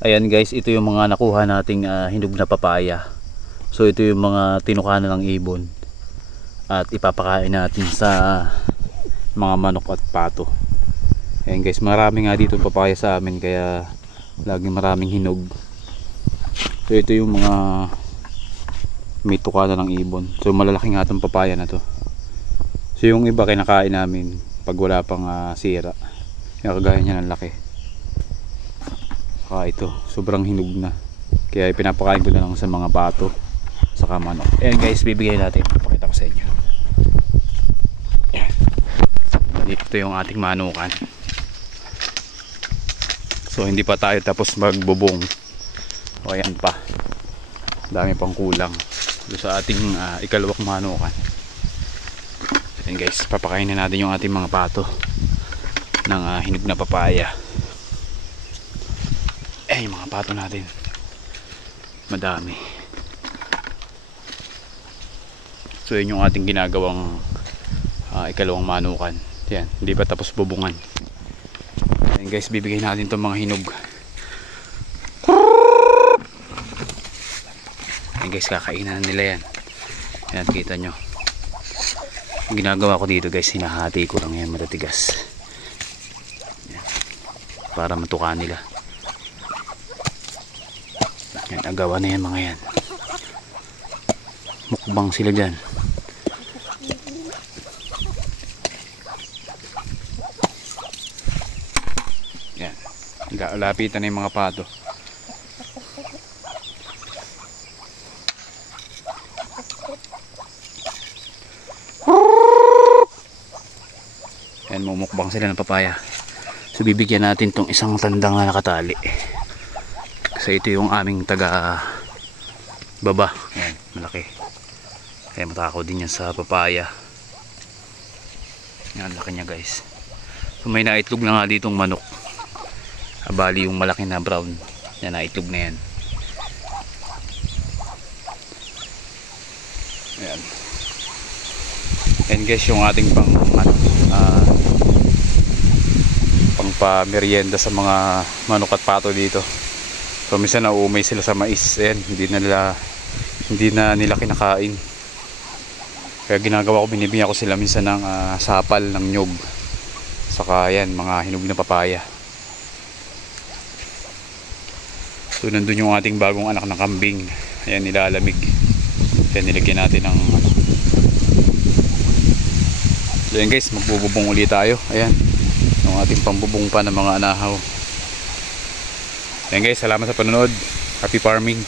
Ayan guys, ito yung mga nakuha nating hinog na papaya. So ito yung mga tinukanan ng ibon at ipapakain natin sa mga manok at pato. Ayan guys, marami nga dito papaya sa amin kaya laging maraming hinog. So ito yung mga may tukanan ng ibon. So malalaki nga itong papaya na to. So yung iba kinakain namin pag wala pang sira. Yung kagaya niya ng laki. Ito, sobrang hinog na. Kaya pinapakain ko na lang sa mga pato saka manok. Ayan guys, bibigay natin. Pakita ko sa inyo. Ayan. Dito yung ating manukan. So hindi pa tayo tapos magbubong. O ayan pa. Dami pang kulang. So, sa ating ikalawang manukan. Ayan guys, papakainin natin yung ating mga pato ng hinog na papaya. Yung mga pato natin madami. So yun yung ating ginagawang ikalawang manukan. Yan, hindi pa tapos bubungan. Ayan guys, bibigay natin itong mga hinog. Ayan guys, kakainan nila yan. Ayan, kita nyo. Ang ginagawa ko dito guys, hinahati ko lang yan matatigas. Ayan, para matuka nila. Yan, agawa na yan mga yan. Mukbang sila dyan. Yan, lapitan na yung mga pato. Yan, mumukbang sila ng papaya. So bibigyan natin tong isang tandang na nakatali. Kasi ito yung aming taga baba. Ayan, malaki. Kaya matakaw din yan sa papaya. Yan, laki niya guys. So may naitlog na nga ditong manok. Bali yung malaki na brown. Yan, naitlog na yan. Ayan. Ayan guys, yung ating pang pamerienda sa mga manok at pato dito. So minsan nauumay sila sa mais. Ayan, hindi na nila kinakain. Kaya ginagawa ko, binibigyan ko sila minsan ng sapal ng nyog. Saka ayan, mga hinog na papaya. So nandun yung ating bagong anak ng kambing. Ayan, nilalamig. Ayan, nilagyan natin ng So ayan guys, magbububong ulit tayo. Ayan, yung ating pambubong pa ng mga anahaw. Ayan guys, salamat sa panonood. Happy farming.